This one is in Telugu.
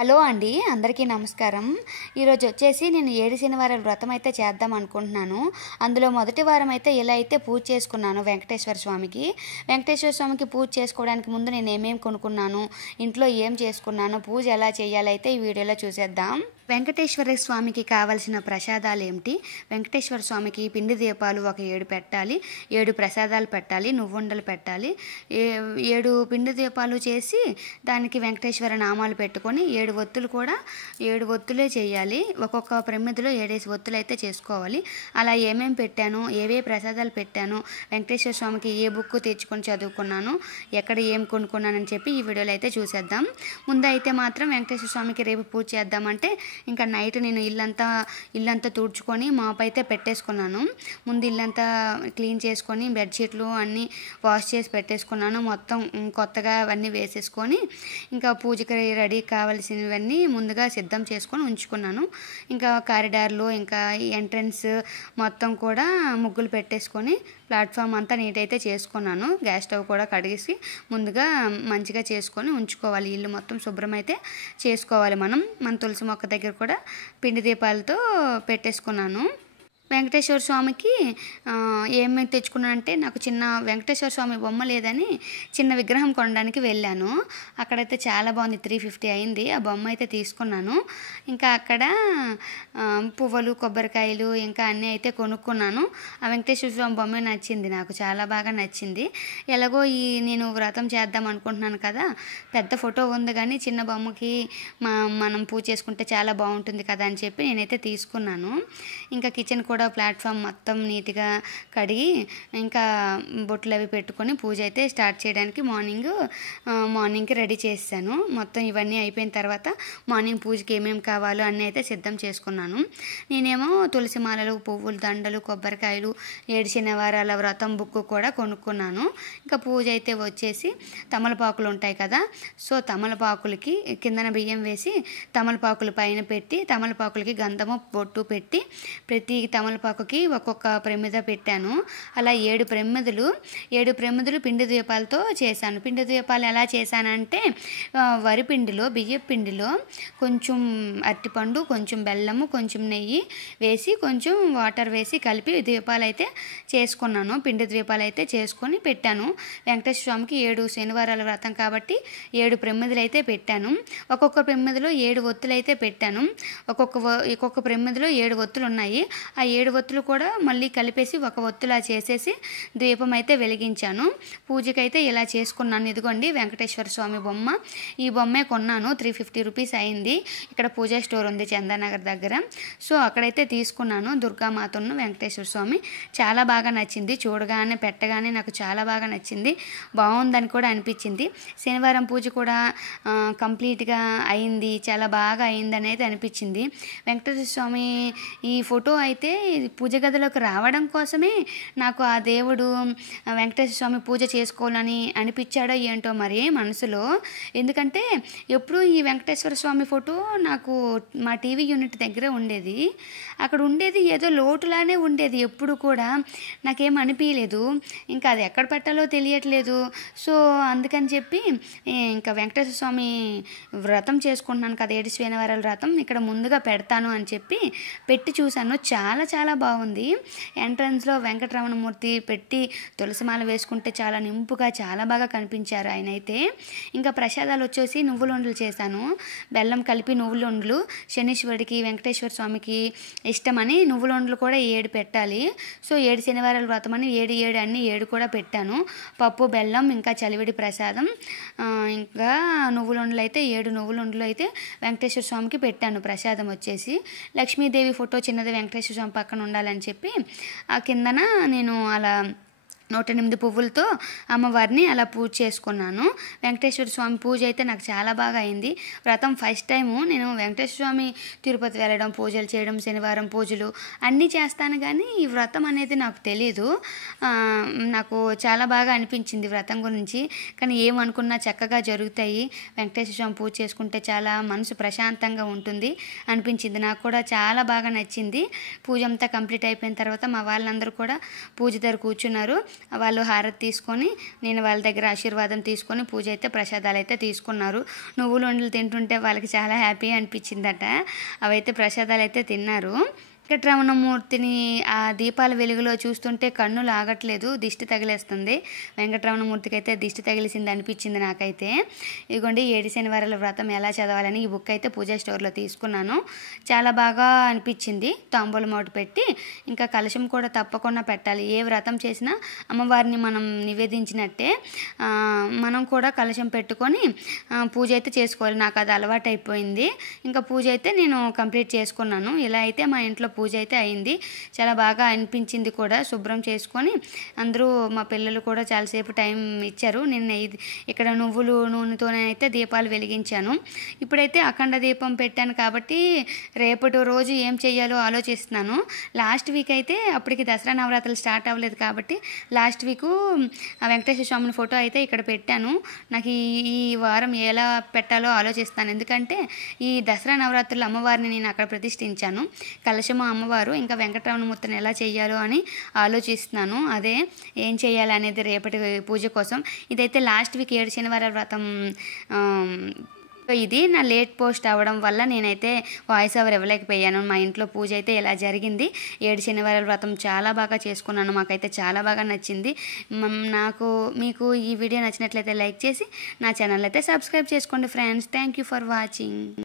హలో అండి, అందరికీ నమస్కారం. ఈరోజు వచ్చేసి నేను 7 శనివారాల వ్రతం అయితే చేద్దాం అనుకుంటున్నాను. అందులో మొదటి వారం అయితే ఇలా అయితే పూజ చేసుకున్నాను వెంకటేశ్వర స్వామికి. వెంకటేశ్వర స్వామికి పూజ చేసుకోవడానికి ముందు నేను ఏమేమి కొనుక్కున్నాను, ఇంట్లో ఏం చేసుకున్నాను, పూజ ఎలా చేయాలి అయితే ఈ వీడియోలో చూసేద్దాం. వెంకటేశ్వర స్వామికి కావలసిన ప్రసాదాలు ఏమిటి? వెంకటేశ్వర స్వామికి పిండి దీపాలు ఒక 7 పెట్టాలి, 7 ప్రసాదాలు పెట్టాలి, నువ్వుండలు పెట్టాలి. 7 పిండి దీపాలు చేసి దానికి వెంకటేశ్వర నామాలు పెట్టుకొని 7 ఒత్తులు కూడా 7 ఒత్తులే చేయాలి. ఒక్కొక్క ప్రమిదిలో 7 ఒత్తులు అయితే చేసుకోవాలి. అలా ఏమేమి పెట్టాను, ఏవే ప్రసాదాలు పెట్టాను, వెంకటేశ్వర స్వామికి ఏ బుక్ తెచ్చుకొని చదువుకున్నాను, ఎక్కడ ఏం కొనుక్కున్నానని చెప్పి ఈ వీడియోలో అయితే చూసేద్దాం. ముందు అయితే మాత్రం వెంకటేశ్వర స్వామికి రేపు పూజ చేద్దామంటే ఇంకా నైట్ నేను ఇల్లంతా తుడుచుకొని మాప్ అయితే పెట్టేసుకున్నాను. ముందు ఇల్లంతా క్లీన్ చేసుకొని బెడ్షీట్లు అన్నీ వాష్ చేసి పెట్టేసుకున్నాను. మొత్తం కొత్తగా అవన్నీ వేసేసుకొని ఇంకా పూజకి రెడీ కావాల్సినవన్నీ ముందుగా సిద్ధం చేసుకొని ఉంచుకున్నాను. ఇంకా కారిడార్లో ఇంకా ఎంట్రన్స్ మొత్తం కూడా ముగ్గులు పెట్టేసుకొని ప్లాట్ఫామ్ అంతా నీట్ అయితే చేసుకున్నాను. గ్యాస్ స్టవ్ కూడా కడిగేసి ముందుగా మంచిగా చేసుకొని ఉంచుకోవాలి. ఇల్లు మొత్తం శుభ్రం అయితే చేసుకోవాలి. మన తులసి మొక్క దగ్గర కూడా పిండి దీపాలతో పెట్టేసుకున్నాను. వెంకటేశ్వర స్వామికి ఏమి తెచ్చుకున్నానంటే, నాకు చిన్న వెంకటేశ్వర స్వామి బొమ్మ లేదని చిన్న విగ్రహం కొనడానికి వెళ్ళాను. అక్కడైతే చాలా బాగుంది, 350 అయింది. ఆ బొమ్మ అయితే తీసుకున్నాను. ఇంకా అక్కడ పువ్వులు, కొబ్బరికాయలు ఇంకా అన్నీ అయితే కొనుక్కున్నాను. ఆ వెంకటేశ్వర స్వామి బొమ్మ నచ్చింది, నాకు చాలా బాగా నచ్చింది. ఎలాగో నేను వ్రతం చేద్దాం అనుకుంటున్నాను కదా, పెద్ద ఫోటో ఉంది కానీ చిన్న బొమ్మకి మనం పూజ చేసుకుంటే చాలా బాగుంటుంది కదా అని చెప్పి నేనైతే తీసుకున్నాను. ఇంకా కిచెన్ కూడా ప్లాట్ఫామ్ మొత్తం నీట్గా కడిగి ఇంకా బొట్లు అవి పెట్టుకొని పూజ అయితే స్టార్ట్ చేయడానికి మార్నింగ్కి రెడీ చేశాను. మొత్తం ఇవన్నీ అయిపోయిన తర్వాత మార్నింగ్ పూజకి ఏమేమి కావాలో అన్నీ అయితే సిద్ధం చేసుకున్నాను. నేనేమో తులసి మాలలు, పువ్వులు, దండలు, కొబ్బరికాయలు, 7 శనివారాల వ్రతం బుక్ కూడా కొనుక్కున్నాను. ఇంకా పూజ అయితే వచ్చేసి తమలపాకులు ఉంటాయి కదా, సో తమలపాకులకి కిందన బియ్యం వేసి తమలపాకులు పైన పెట్టి తమలపాకులకి గంధము బొట్టు పెట్టి ప్రతి తమలపాకుకి ఒక్కొక్క ప్రమిద పెట్టాను. అలా 7 ప్రమిదలు పిండి దీపాలతో చేశాను. పిండి దీపాలు ఎలా చేశానంటే, వరిపిండిలో బియ్యపు పిండిలో కొంచెం అరటిపండు, కొంచెం బెల్లము, కొంచెం నెయ్యి వేసి కొంచెం వాటర్ వేసి కలిపి దీపాలు అయితే చేసుకున్నాను. పిండి దీపాలు అయితే చేసుకొని పెట్టాను. వెంకటేశ్వర స్వామికి 7 శనివారాల వ్రతం కాబట్టి 7 ప్రమిదలు అయితే పెట్టాను. ఒక్కొక్క ప్రమిదలో 7 ఒత్తులు అయితే పెట్టాను. ఒక్కొక్క ప్రమిదలో 7 ఒత్తులు ఉన్నాయి. ఆ 7 ఒత్తులు కూడా మళ్ళీ కలిపేసి ఒక ఒత్తులా చేసేసి దీపం అయితే వెలిగించాను. పూజకైతే ఇలా చేసుకున్నాను. ఇదిగోండి వెంకటేశ్వర స్వామి బొమ్మ. ఈ బొమ్మే కొన్నాను, 350 రూపీస్ అయింది. ఇక్కడ పూజా స్టోర్ ఉంది చందానగర్ దగ్గర, సో అక్కడైతే తీసుకున్నాను. దుర్గామాతను, వెంకటేశ్వర స్వామి చాలా బాగా నచ్చింది. చూడగానే పెట్టగానే నాకు చాలా బాగా నచ్చింది, బాగుందని కూడా అనిపించింది. శనివారం పూజ కూడా కంప్లీట్గా అయింది, చాలా బాగా అయింది అనేది అనిపించింది. వెంకటేశ్వర స్వామి ఈ ఫోటో అయితే పూజ గదిలోకి రావడం కోసమే నాకు ఆ దేవుడు వెంకటేశ్వర స్వామి పూజ చేసుకోవాలని అనిపించాడో ఏంటో మరి మనసులో. ఎందుకంటే ఎప్పుడు ఈ వెంకటేశ్వర స్వామి ఫోటో నాకు మా టీవీ యూనిట్ దగ్గర ఉండేది. అక్కడ ఉండేది ఏదో లోటులానే ఉండేది, ఎప్పుడు కూడా నాకేం అనిపించలేదు. ఇంకా అది ఎక్కడ పెట్టాలో తెలియట్లేదు. సో అందుకని చెప్పి ఇంకా వెంకటేశ్వర స్వామి వ్రతం చేసుకుంటున్నాను కదా, 7 శనివారాల వ్రతం, ఇక్కడ ముందుగా పెడతాను అని చెప్పి పెట్టి చూశాను. చాలా చాలా బాగుంది. ఎంట్రన్స్లో వెంకటరమణమూర్తి పెట్టి తులసిమాల వేసుకుంటే చాలా నింపుగా చాలా బాగా కనిపించారు ఆయన అయితే. ఇంకా ప్రసాదాలు వచ్చేసి నువ్వులుండలు చేశాను. బెల్లం కలిపి నువ్వులుండలు శనీశ్వరుడికి, వెంకటేశ్వర స్వామికి ఇష్టమని నువ్వులుండలు కూడా 7 పెట్టాలి. సో 7 శనివారాల వ్రతం అని 7 అన్ని 7 కూడా పెట్టాను. పప్పు, బెల్లం ఇంకా చలివిడి ప్రసాదం, ఇంకా నువ్వులుండలు అయితే 7 నువ్వులుండలు అయితే వెంకటేశ్వర స్వామికి పెట్టాను. ప్రసాదం వచ్చేసి లక్ష్మీదేవి ఫోటో చిన్నది వెంకటేశ్వర స్వామి పక్కన ఉండాలని చెప్పి ఆ కిందన నేను అలా 108 పువ్వులతో అమ్మవారిని అలా పూజ చేసుకున్నాను. వెంకటేశ్వర స్వామి పూజ అయితే నాకు చాలా బాగా అయింది. వ్రతం ఫస్ట్ టైము నేను వెంకటేశ్వర స్వామి తిరుపతి వెళ్ళడం, పూజలు చేయడం, శనివారం పూజలు అన్నీ చేస్తాను కానీ ఈ వ్రతం అనేది నాకు తెలీదు. నాకు చాలా బాగా అనిపించింది వ్రతం గురించి. కానీ ఏమనుకున్నా చక్కగా జరుగుతాయి. వెంకటేశ్వర స్వామి పూజ చేసుకుంటే చాలా మనసు ప్రశాంతంగా ఉంటుంది అనిపించింది. నాకు కూడా చాలా బాగా నచ్చింది. పూజ అంతా కంప్లీట్ అయిపోయిన తర్వాత మా వాళ్ళందరూ కూడా పూజ దగ్గర కూర్చున్నారు. వాళ్ళు హారతి తీసుకొని నేను వాళ్ళ దగ్గర ఆశీర్వాదం తీసుకొని పూజ అయితే ప్రసాదాలు అయితే తీసుకున్నారు. నువ్వులు ఉండలు తింటుంటే వాళ్ళకి చాలా హ్యాపీ అనిపించిందట. అవైతే ప్రసాదాలు అయితే తిన్నారు. వెంకటరమణమూర్తిని ఆ దీపాల వెలుగులో చూస్తుంటే కన్నులు ఆగట్లేదు, దిష్టి తగిలేస్తుంది. వెంకటరమణమూర్తికి అయితే దిష్టి తగిలిసింది అనిపించింది నాకైతే. ఇదిగోండి 7 శనివారాల వ్రతం ఎలా చదవాలని ఈ బుక్ అయితే పూజా స్టోర్లో తీసుకున్నాను. చాలా బాగా అనిపించింది. తాంబూలం ఒకటి పెట్టి ఇంకా కలశం కూడా తప్పకుండా పెట్టాలి. ఏ వ్రతం చేసినా అమ్మవారిని మనం నివేదించినట్టే మనం కూడా కలశం పెట్టుకొని పూజ అయితే చేసుకోవాలి. నాకు అది అలవాటు అయిపోయింది. ఇంకా పూజ అయితే నేను కంప్లీట్ చేసుకున్నాను. ఇలా అయితే మా ఇంట్లో పూజ అయితే అయింది. చాలా బాగా అనిపించింది కూడా. శుభ్రం చేసుకొని అందరూ మా పిల్లలు కూడా చాలాసేపు టైం ఇచ్చారు. నిన్న ఇక్కడ నువ్వులు నూనెతోనే అయితే దీపాలు వెలిగించాను. ఇప్పుడైతే అఖండ దీపం పెట్టాను కాబట్టి రేపటి రోజు ఏం చేయాలో ఆలోచిస్తున్నాను. లాస్ట్ వీక్ అయితే అప్పటికి దసరా నవరాత్రులు స్టార్ట్ అవ్వలేదు కాబట్టి లాస్ట్ వీకు వెంకటేశ్వర స్వామిని ఫోటో అయితే ఇక్కడ పెట్టాను. నాకు ఈ వారం ఎలా పెట్టాలో ఆలోచిస్తాను. ఎందుకంటే ఈ దసరా నవరాత్రులు అమ్మవారిని నేను అక్కడ ప్రతిష్ఠించాను. కలశము అమ్మవారు, ఇంకా వెంకటరమణమూర్తిని ఎలా చేయాలో అని ఆలోచిస్తున్నాను. అదే ఏం చేయాలి అనేది రేపటి పూజ కోసం. ఇదైతే లాస్ట్ వీక్ 7 శనివారాల వ్రతం. ఇది నా లేట్ పోస్ట్ అవ్వడం వల్ల నేనైతే వాయిస్ ఓవర్ ఇవ్వలేకపోయాను. మా ఇంట్లో పూజ అయితే ఇలా జరిగింది. 7 శనివారాల వ్రతం చాలా బాగా చేసుకున్నాను. మాకైతే చాలా బాగా నచ్చింది. మీకు ఈ వీడియో నచ్చినట్లయితే లైక్ చేసి నా ఛానల్ అయితే సబ్స్క్రైబ్ చేసుకోండి friends. Thank you for watching.